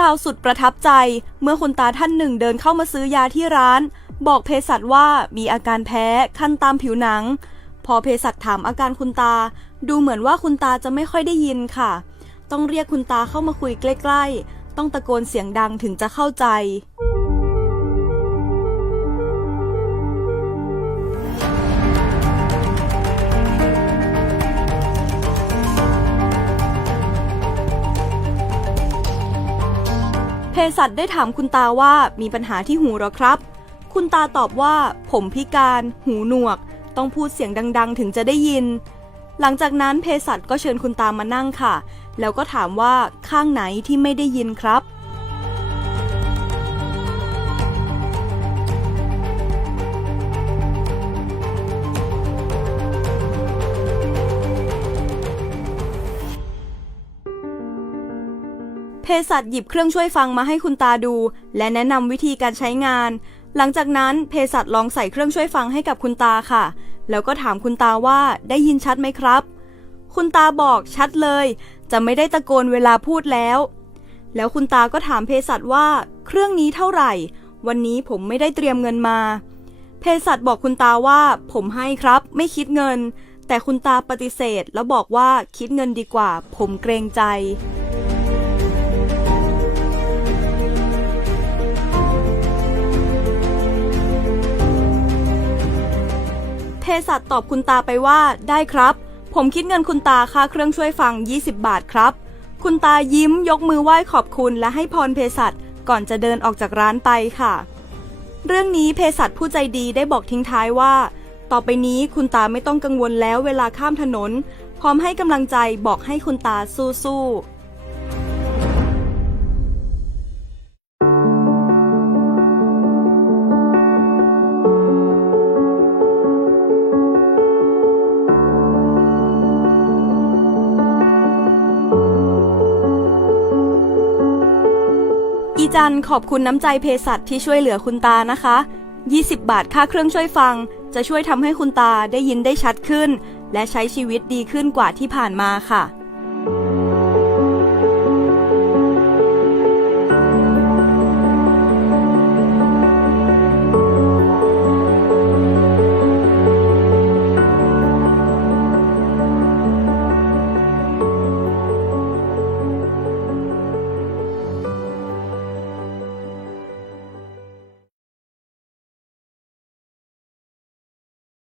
ราวสุดประทับใจ เมื่อคุณตาท่านหนึ่งเดินเข้ามาซื้อยาที่ร้าน บอกเภสัชว่ามีอาการแพ้คันตามผิวหนัง พอเภสัชถามอาการคุณตา ดูเหมือนว่าคุณตาจะไม่ค่อยได้ยินค่ะ ต้องเรียกคุณตาเข้ามาคุยใกล้ ๆ ต้องตะโกนเสียงดังถึงจะเข้าใจ เภสัชได้ถามคุณตาว่ามีปัญหาที่หูหรอครับ คุณตาตอบว่า ผมพิการ หูหนวก ต้องพูดเสียงดัง ๆ ถึงจะได้ยิน หลังจากนั้นเภสัชก็เชิญคุณตามานั่งค่ะ แล้วก็ถามว่าข้างไหนที่ไม่ได้ยินครับ เภสัชหยิบเครื่องช่วยฟังมาให้คุณตาดู และแนะนำวิธีการใช้งาน หลังจากนั้นเภสัชลองใส่เครื่องช่วยฟังให้กับคุณตาค่ะ แล้วก็ถามคุณตาว่าได้ยินชัดไหมครับ คุณตาบอกชัดเลย จะไม่ได้ตะโกนเวลาพูดแล้ว แล้วคุณตาก็ถามเภสัชว่า เครื่องนี้เท่าไหร่ วันนี้ผมไม่ได้เตรียมเงินมาเภสัชบอกคุณตาว่า ผมให้ครับ ไม่คิดเงิน แต่คุณตาปฏิเสธ แล้วบอกว่าคิดเงินดีกว่า ผมเกรงใจ เภสัชตอบคุณตาไปว่า ได้ครับ ผมคิดเงินคุณตาค่าเครื่องช่วยฟัง 20 บาทครับ คุณตายิ้มยกมือไหว้ขอบคุณและให้พรเภสัชก่อนจะเดินออกจากร้านไปค่ะ เรื่องนี้เภสัชผู้ใจดีได้บอกทิ้งท้ายว่า ต่อไปนี้คุณตาไม่ต้องกังวลแล้วเวลาข้ามถนน พร้อมให้กำลังใจบอกให้คุณตาสู้ๆ อีจันขอบคุณน้ำใจเภสัชที่ช่วยเหลือคุณตานะคะ 20 บาทค่าเครื่องช่วยฟัง จะช่วยทำให้คุณตาได้ยินได้ชัดขึ้น และใช้ชีวิตดีขึ้นกว่าที่ผ่านมาค่ะ